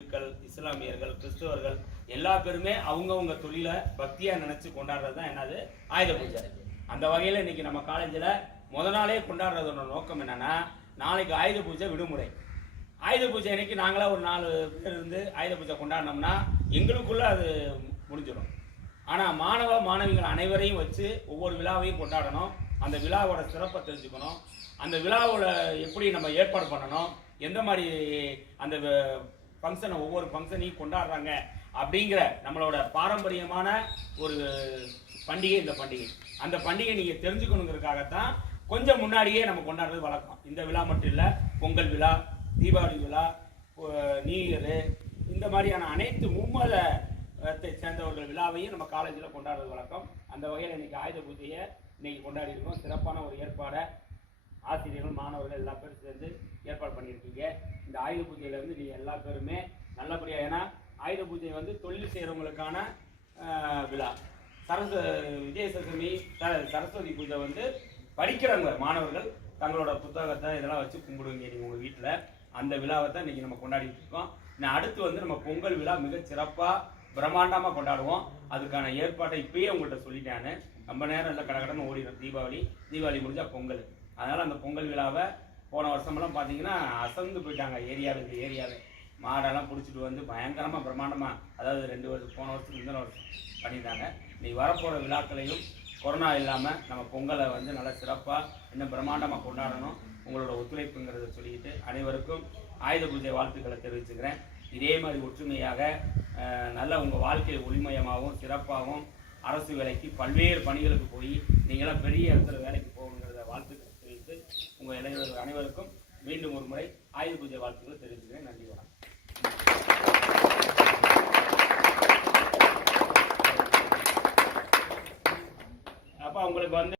இஸ்லாமியர்கள், கிறிஸ்தவர்கள் எல்லா பேருமே அவங்கவுங்க தொழிலை பக்தியா நினைச்சு கொண்டாடுறது தான் என்னது ஆயுத பூஜை. அந்த வகையில் இன்னைக்கு நம்ம காலேஜில் முத நாளே கொண்டாடுறதோட நோக்கம் என்னன்னா, நாளைக்கு ஆயுத பூஜை விடுமுறை. ஆயுத பூஜை அன்னைக்கு நாங்களாம் ஒரு 4 பேர் இருந்து ஆயுத பூஜை கொண்டாடினோம்னா எங்களுக்குள்ள அது முடிஞ்சிடும். ஆனால் மாணவ மாணவிகள் அனைவரையும் வச்சு ஒவ்வொரு விழாவையும் கொண்டாடணும். அந்த விழாவோட சிறப்பை தெரிஞ்சுக்கணும். அந்த விழாவோட எப்படி நம்ம ஏற்பாடு பண்ணணும், எந்த மாதிரி அந்த ஃபங்க்ஷனை ஒவ்வொரு ஃபங்க்ஷனையும் கொண்டாடுறாங்க அப்படிங்கிற நம்மளோட பாரம்பரியமான ஒரு பண்டிகை இந்த பண்டிகை. அந்த பண்டிகை நீங்கள் தெரிஞ்சுக்கணுங்கிறதுக்காகத்தான் கொஞ்சம் முன்னாடியே நம்ம கொண்டாடுறது வழக்கம். இந்த விழா மட்டும் இல்லை, பொங்கல் விழா, தீபாவளி விழா, நியூ இயரு, இந்த மாதிரியான அனைத்து மும்மதத்தை சேர்ந்தவர்கள் விழாவையும் நம்ம காலேஜில் கொண்டாடுறது வழக்கம். அந்த வகையில் இன்னைக்கு ஆயுத பூஜையை இன்னைக்கு கொண்டாடி இருக்கோம். சிறப்பான ஒரு ஏற்பாடை ஆசிரியர்கள் மாணவர்கள் எல்லா பேரும் சேர்ந்து ஏற்பாடு பண்ணியிருக்கீங்க. இந்த ஆயுத பூஜையிலேருந்து நீங்கள் எல்லா பேருமே நல்லபடியாக, ஏன்னா ஆயுத பூஜை வந்து தொழில் செய்கிறவங்களுக்கான விழா. விஜயதசமி சரஸ்வதி பூஜை வந்து படிக்கிறவங்க மாணவர்கள் தங்களோட புத்தகத்தை இதெல்லாம் வச்சு கும்பிடுவீங்க நீங்கள் உங்கள் வீட்டில். அந்த விழாவை தான் இன்றைக்கி நம்ம கொண்டாடிட்டு இருக்கோம். அடுத்து வந்து நம்ம பொங்கல் விழா மிக சிறப்பாக பிரம்மாண்டமாக கொண்டாடுவோம். அதுக்கான ஏற்பாட்டை இப்பயே உங்கள்கிட்ட சொல்லிட்டானு. ரொம்ப நேரம் இல்லை, கடகடன்னு ஓடிடும். தீபாவளி முடிஞ்சால் பொங்கல். அதனால் அந்த பொங்கல் விழாவை போன வருஷமெல்லாம் பார்த்தீங்கன்னா அசந்து போயிட்டாங்க. ஏரியாவில் மாடெல்லாம் பிடிச்சிட்டு வந்து பயங்கரமாக பிரம்மாண்டமாக, அதாவது 2 வருஷம் போன வருஷத்துக்கு முந்தின வருஷம் பண்ணிட்டாங்க. நீ வரப்போகிற விழாக்களையும் கொரோனா இல்லாமல் நம்ம பொங்கலை வந்து நல்லா சிறப்பாக இன்னும் பிரம்மாண்டமாக கொண்டாடணும். உங்களோட ஒத்துழைப்புங்கிறத சொல்லிக்கிட்டு அனைவருக்கும் ஆயுத பூஜை வாழ்த்துக்களை தெரிவிச்சுக்கிறேன். இதே மாதிரி ஒற்றுமையாக நல்ல உங்கள் வாழ்க்கையை ஒளிமயமாகவும் சிறப்பாகவும் அரசு வேலைக்கு பல்வேறு பணிகளுக்கு போய் நீங்களாம் பெரிய இடத்துல வேலைக்கு போகணுங்கிறத வாழ்த்துக்களை தெரிவித்து உங்கள் அனைவருக்கும் மீண்டும் ஒரு முறை ஆயுத பூஜை வாழ்த்துக்களை தெரிவிச்சுக்கிறேன். நன்றி, வணக்கம். அப்போ உங்களுக்கு வந்து